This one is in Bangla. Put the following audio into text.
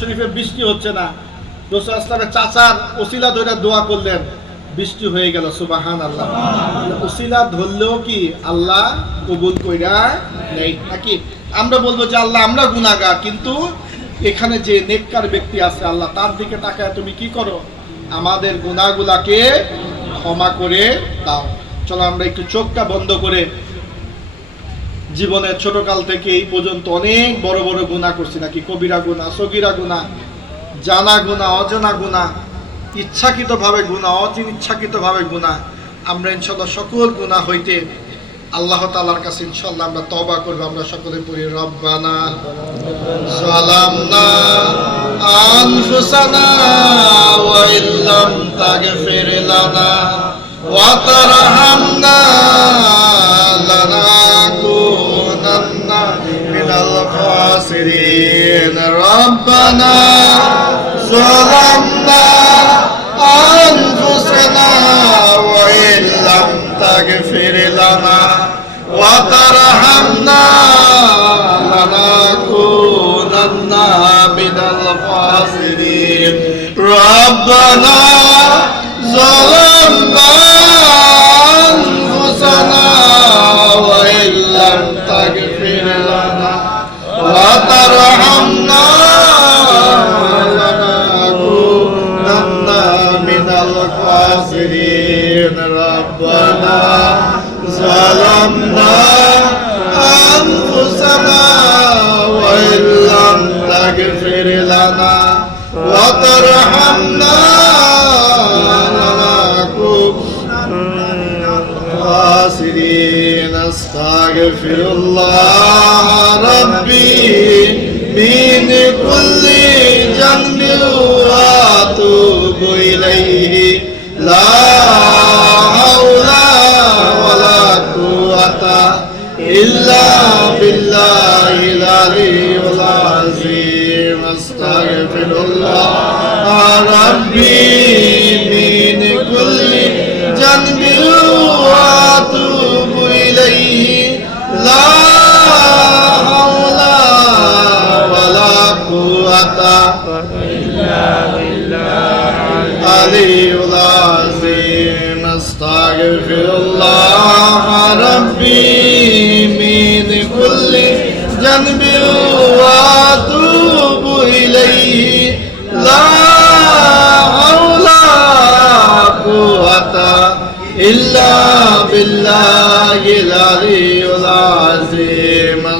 শরীফে বৃষ্টি হচ্ছে না, রাসূল আসলামের চাচার ওসিলা ধরে দোয়া করলেন, বৃষ্টি হয়ে গেল। সুবহানাল্লাহ। ওসিলা ধরলেও কি আল্লাহ কবুল কইরা নেই নাকি? আমরা বলবো যে আল্লাহ আমরা গুনাহগার, কিন্তু এখানে যে নেককার ব্যক্তি আছে আল্লাহ তার দিকে তাকায় তুমি কি করো, আমাদের গুনাহগুলাকে ক্ষমা করে দাও। চলো আমরা একটু চোখটা বন্ধ করে, জীবনের ছোটকাল থেকে এই পর্যন্ত অনেক বড় বড় গুনাহ করছি নাকি, কবিরা গুনাহ, সগীরা গুনাহ, জানা গুনাহ, অজানা গুনাহ, ইচ্ছাকৃতভাবে গুনাহ, অনিচ্ছাকৃতভাবে গুনাহ, আমরা ইনশাআল্লাহ সকল গুনাহ হইতে আল্লাহ তাআলার কাছে ইনশাআল্লাহ আমরা তওবা করব। আমরা সকলে পড়ি রব্বানা যালামনা আনফুসানা ওয়া ইল্লাম তাগফির লানা ওয়া তারহামনা লানাকুনান্না মিনাল খাসিরিন। রব্বানা যালামনা আনফুসানা ওয়া ইল্লাম তাগফির লানা ওয়া তারহামনা লানাকুনান্না মিনাল খাসিরিন। রব্বানা যালামনা আনফুসানা ওয়া ইল্লাম তাগফির লানা ওয়া তারহামনা লানাকুনান্না মিনাল খাসিরিন। রব্বানা যালামনা আনফুসানা ওয়া ইল্লাম তাগফির লানা ওয়া তারহামনা লানাকুনান্না খাসিরিন। আস্তাগফিরুল্লাহ রাব্বি মিন কুল্লি জানবিন ওয়া আতুবু ইলাইহি লা হাওলা ওয়ালা কুওয়াতা ইল্লা বিল্লাহিল আলিয়্যিল আযীম। আস্তাগফিরুল্লাহ রাব্বি মিন কুল্লি জানবিন ওয়া আতুবু ইলাইহি লা হাওলা ওয়ালা কুওয়াতা ইল্লা বিল্লাহিল আলিয়্যিল আযীম। আস্তাগফিরুল্লাহ রাব্বি মিন কুল্লি জানবিন ওয়া আতুবু ইলাইহি লা